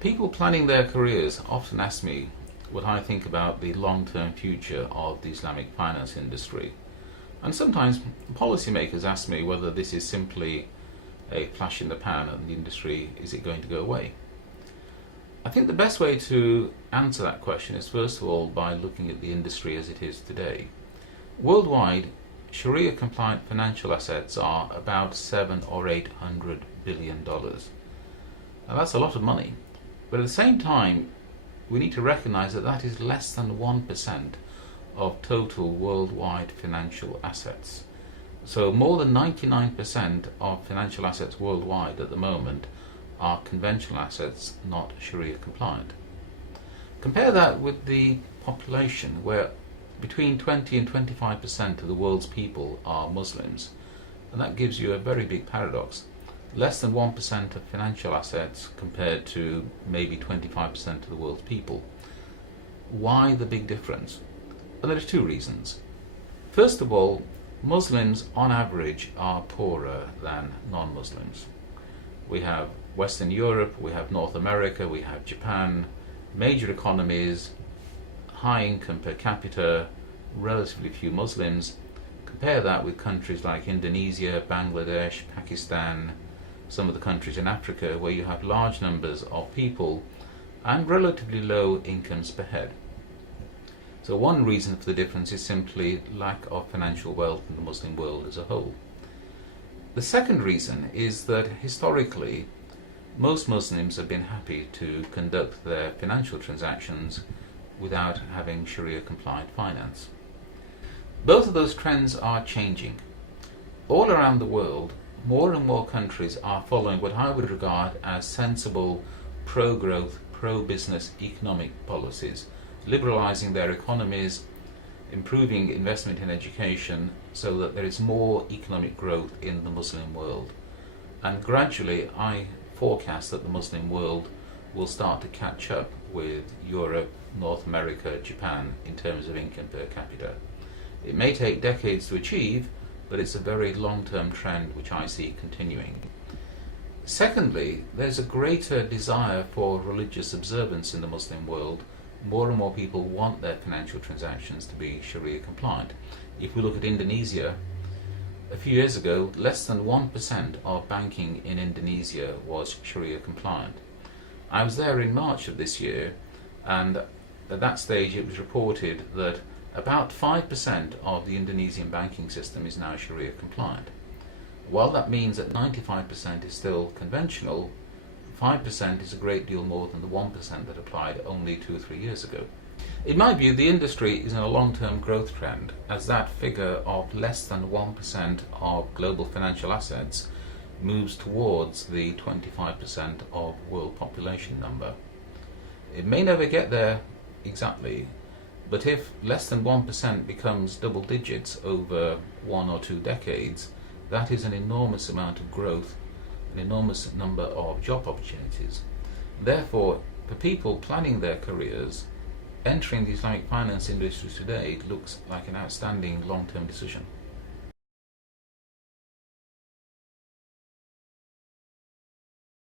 People planning their careers often ask me what I think about the long-term future of the Islamic finance industry. And sometimes policymakers ask me whether this is simply a flash in the pan and the industry, is it going to go away? I think the best way to answer that question is first of all by looking at the industry as it is today. Worldwide, Sharia compliant financial assets are about $700 or $800 billion. Now that's a lot of money, but at the same time we need to recognize that that is less than 1% of total worldwide financial assets. So more than 99% of financial assets worldwide at the moment are conventional assets, not Sharia compliant. Compare that with the population, where between 20 and 25% of the world's people are Muslims, and that gives you a very big paradox. Less than 1% of financial assets compared to maybe 25% of the world's people. Why the big difference? Well, there are two reasons. First of all, Muslims on average are poorer than non-Muslims. We have Western Europe, we have North America, we have Japan, major economies, high income per capita, relatively few Muslims. Compare that with countries like Indonesia, Bangladesh, Pakistan, some of the countries in Africa where you have large numbers of people and relatively low incomes per head. So one reason for the difference is simply lack of financial wealth in the Muslim world as a whole. The second reason is that historically most Muslims have been happy to conduct their financial transactions without having Sharia compliant finance. Both of those trends are changing. All around the world, more and more countries are following what I would regard as sensible, pro-growth, pro-business economic policies, liberalizing their economies, improving investment in education so that there is more economic growth in the Muslim world. And gradually I forecast that the Muslim world will start to catch up with Europe, North America, Japan in terms of income per capita. It may take decades to achieve, but it's a very long-term trend which I see continuing. Secondly, there's a greater desire for religious observance in the Muslim world. More and more people want their financial transactions to be Sharia compliant. If we look at Indonesia, a few years ago, less than 1% of banking in Indonesia was Sharia compliant. I was there in March of this year, and at that stage it was reported that about 5% of the Indonesian banking system is now Sharia compliant. While that means that 95% is still conventional, 5% is a great deal more than the 1% that applied only 2 or 3 years ago. In my view, the industry is in a long-term growth trend, as that figure of less than 1% of global financial assets moves towards the 25% of world population number. It may never get there exactly, but if less than 1% becomes double digits over 1 or 2 decades, that is an enormous amount of growth, an enormous number of job opportunities. Therefore, for people planning their careers, entering the Islamic finance industry today looks like an outstanding long-term decision.